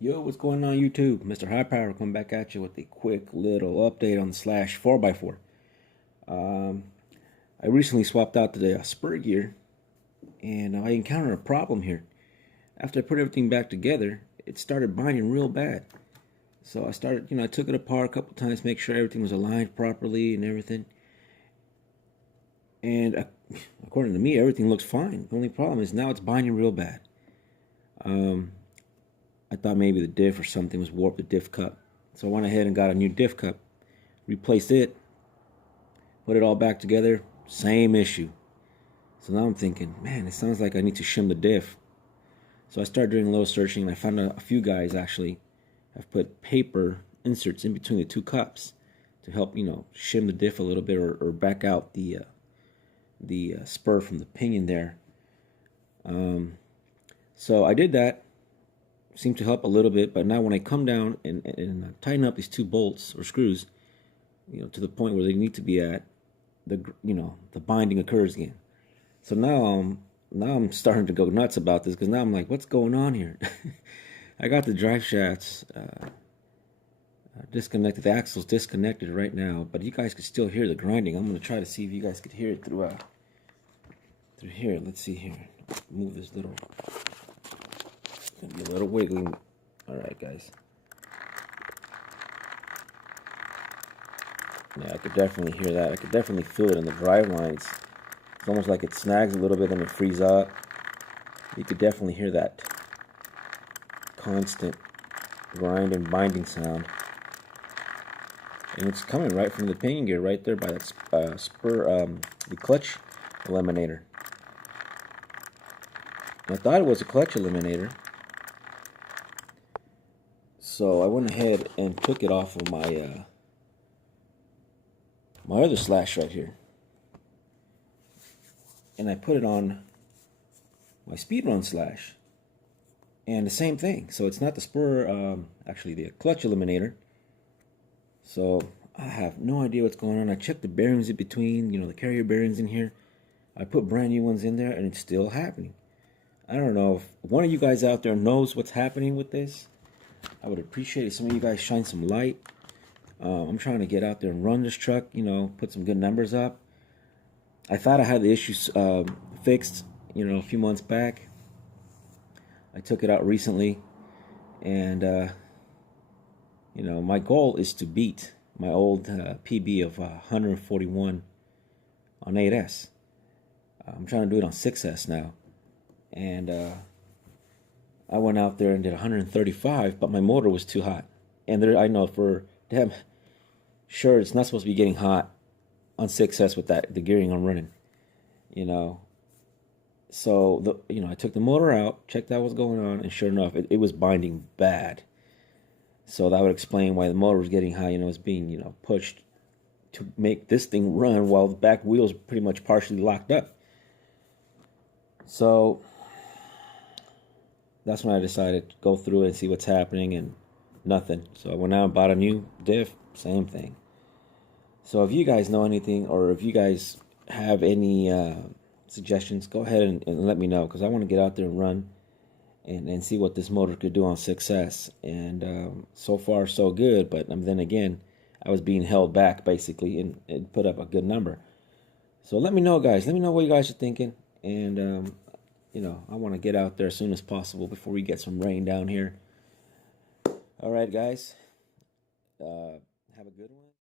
Yo, what's going on YouTube? Mr. High Power coming back at you with a quick little update on the Slash 4x4. Um, I recently swapped out the spur gear and I encountered a problem here. After I put everything back together, it started binding real bad. So I started, I took it apart a couple times, make sure everything was aligned properly and everything. And according to me, everything looks fine. The only problem is now it's binding real bad. I thought maybe the diff or something was warped, the diff cup. So I went ahead and got a new diff cup, replaced it, put it all back together, same issue. So now I'm thinking, man, it sounds like I need to shim the diff. So I started doing a little searching and I found a few guys actually have put paper inserts in between the two cups to help, shim the diff a little bit or back out the spur from the pinion there. So I did that. Seemed to help a little bit, but now when I come down and tighten up these two bolts or screws, to the point where they need to be at, the binding occurs again. So now I'm starting to go nuts about this because now I'm like, what's going on here? I got the drive shafts disconnected, the axle's disconnected right now, but you guys could still hear the grinding. I'm gonna try to see if you guys could hear it through here. Let's see here. Move this little. Gonna be a little wiggling. All right, guys. Yeah, I could definitely hear that. I could definitely feel it in the drive lines. It's almost like it snags a little bit and it frees up. You could definitely hear that constant grind and binding sound. And it's coming right from the pinion gear right there by that the clutch eliminator. I thought it was a clutch eliminator. So I went ahead and took it off of my my other slash right here, and I put it on my speed run slash, and the same thing. So it's not the spur, actually the clutch eliminator. So I have no idea what's going on. I checked the bearings in between, the carrier bearings in here. I put brand new ones in there, and it's still happening. I don't know if one of you guys out there knows what's happening with this. I would appreciate if some of you guys shine some light. I'm trying to get out there and run this truck, put some good numbers up. I thought I had the issues fixed, a few months back. I took it out recently, and, my goal is to beat my old PB of 141 on 8S. I'm trying to do it on 6S now. And I went out there and did 135, but my motor was too hot. And I know for damn sure it's not supposed to be getting hot on 6S with the gearing I'm running, So I took the motor out, checked out what's going on, and sure enough, it was binding bad. So that would explain why the motor was getting high. It's being pushed to make this thing run while the back wheel's pretty much partially locked up. So that's when I decided to go through it and see what's happening, and nothing. So I went out and bought a new diff, same thing. So if you guys know anything, or if you guys have any suggestions, go ahead and let me know, because I want to get out there and run and see what this motor could do on 6S. And so far so good, but then again, I was being held back basically and put up a good number. So let me know, guys. Let me know what you guys are thinking. And I want to get out there as soon as possible before we get some rain down here. All right, guys. Have a good one.